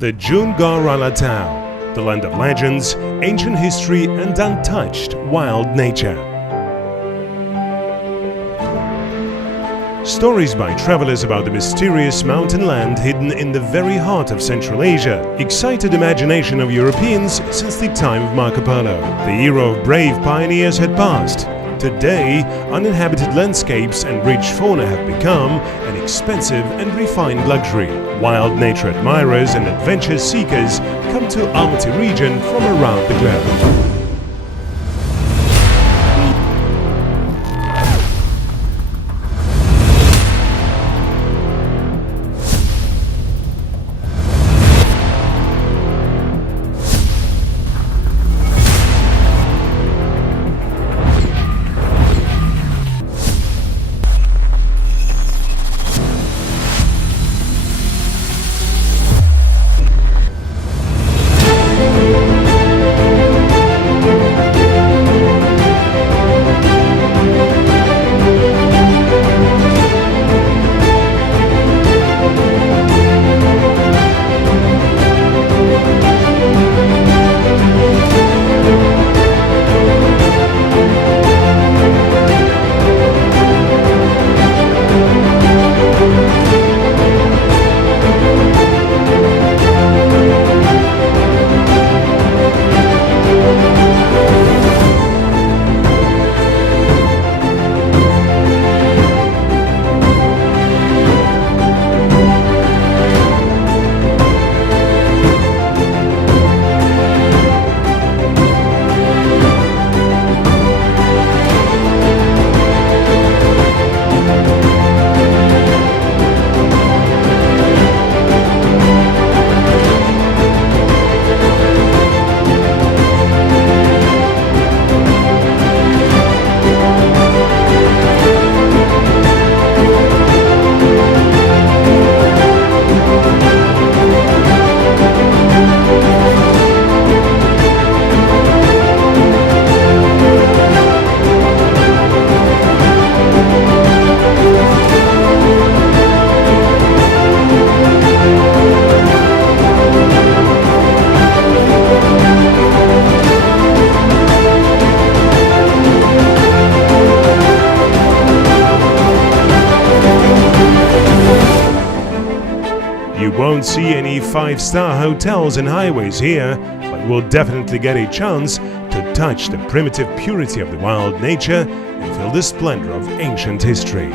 The Alatau, the land of legends, ancient history and untouched wild nature. Stories by travelers about the mysterious mountain land hidden in the very heart of Central Asia excited imagination of Europeans since the time of Marco Polo. The era of brave pioneers had passed. Today, uninhabited landscapes and rich fauna have become an expensive and refined luxury. Wild nature admirers and adventure seekers come to Almaty region from around the globe. You won't see any 5-star hotels and highways here, but we'll definitely get a chance to touch the primitive purity of the wild nature and feel the splendor of ancient history.